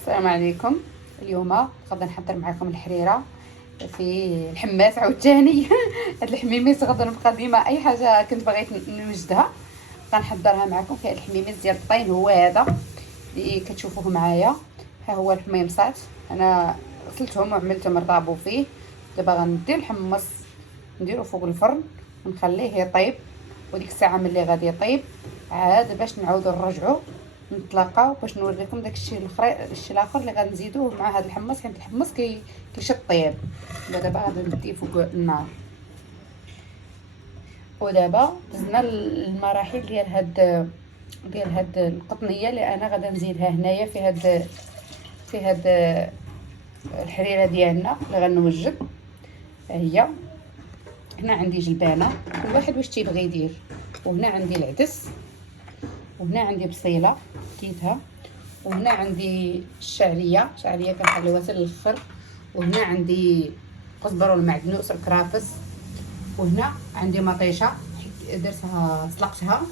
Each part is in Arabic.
السلام عليكم. اليوم غادي نحضر معكم الحريره في الحماس عاوتاني. هاد الحميميس غادي نبقى ديما اي حاجه كنت بغيت نوجدها غنحضرها معكم في هاد الحميميس ديال الطين. هو هذا اللي كتشوفوه معايا. ها هو الحميمصات، انا غسلتهم وعملتهم الرابو فيه. دابا غندير الحمص نديرو فوق الفرن ونخليه يطيب، وديك الساعه ملي غادي يطيب عاد باش نعاودو نرجعو نتلاقاو باش نوريكم داكشي الشيء الاخر اللي غنزيدوه مع هذا الحمص، حيت الحمص كيشد الطياب. دابا غادي نديه فوق النار. ودابا دزنا المراحل ديال هاد القطنيه اللي انا غادا نزيدها هنايا في هاد الحريره ديالنا اللي غنوجد. ها هي هنا عندي جلبانه، كل واحد واش تيبغي يدير. وهنا عندي العدس، وهنا عندي بصيله كيتها، وهنا عندي الشعريه كنخليوها حتى للاخر، وهنا عندي قزبر والمعدنوس الكرافس، وهنا عندي مطيشه درتها سلقتها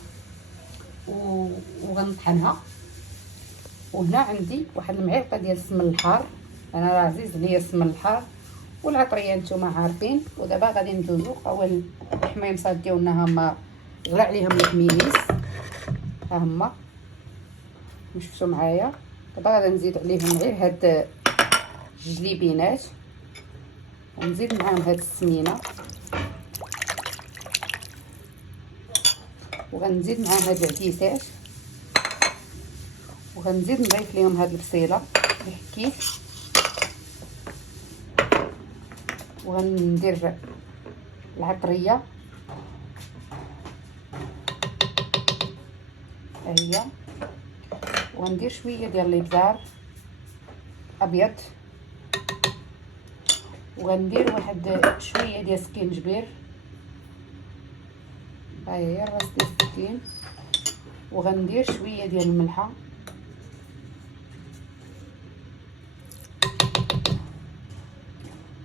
وغنطحنها، وهنا عندي واحد المعلقه ديال السمن الحار، انا راه عزيز عليا السمن الحار والعطريه نتوما عارفين. ودابا غادي ندوزو اول الحميمصات ديالنا، هما غلا عليهم الحميميس، ها هما شفتوا معايا. دابا غادي نزيد عليهم غير هاد الجليبينات، ونزيد معاهم هاد السمينه، وغنزيد معاهم هاد العديسات، وغنزيد نضيف ليهم هاد البصيله اللي حكيت، وغندير العطريه ها هي، وغندير شويه ديال الابزار ابيض، وغندير واحد شويه ديال سكينجبير، ها هي الراس ديال السكين، وغندير شويه ديال الملحه،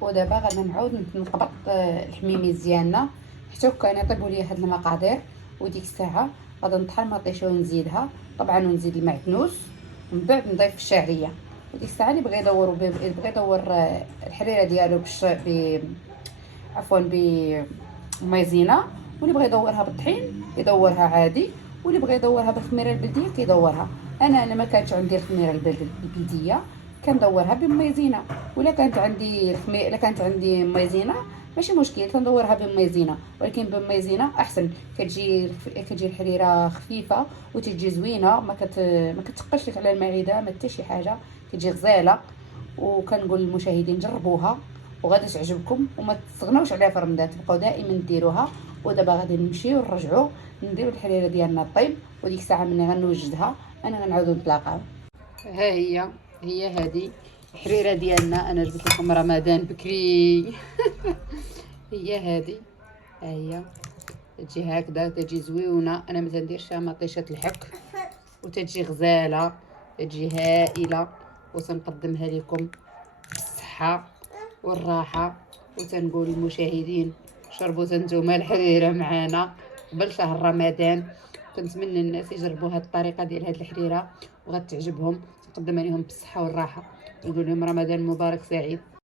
ودابا غادي نعاود نقبط الحميميز ديالنا حتى كان يطيبوا لي هاد المقادير. وديك الساعه غادي نطحن المطيشه ونزيدها طبعا، ونزيد المعدنوس، ومن بعد نضيف الشعريه. وديك الساعه اللي بغى يدور الحريره ديالو عفوا بمايزينا، واللي بغى يدورها بالطحين يدورها عادي، واللي بغى يدورها بالخميره البلديه كيدورها. انا ما كانتش عندي الخميره البلديه كندورها بمايزينا، ولا كانت عندي الا كانت عندي مايزينا ماشي مشكل كندورها بمايزينا، ولكن بمايزينا احسن. كتجي الحريره خفيفه وتجي زوينه، ما كتثقلش لك على المعده ما حتى شي حاجه، كتجي غزاله. وكنقول للمشاهدين جربوها وغادي تعجبكم، وما تستغناوش عليها في رمضان، تبقاو دائما ديروها. ودابا غادي نمشيو نرجعوا نديروا الحريره ديالنا طيب، وديك الساعه ملي غنوجدها انا غنعاودو نتلاقاو. ها هي هذه الحريره ديالنا، انا جبت لكم رمضان بكري. هي هذه، ها هي تجي هكذا، تجي زويونه. انا ما تنديرش فيها مطيشه الحك، وتجي غزاله، تجي هائله، وتنقدمها لكم بالصحه والراحه. وتنقول للمشاهدين شربوا نتوما الحريره معنا قبل شهر رمضان. كنتمنى الناس يجربوا هذه الطريقه ديال هذه الحريره وغتعجبهم، تقدم عليهم بالصحه والراحه. نقول لهم رمضان مبارك سعيد.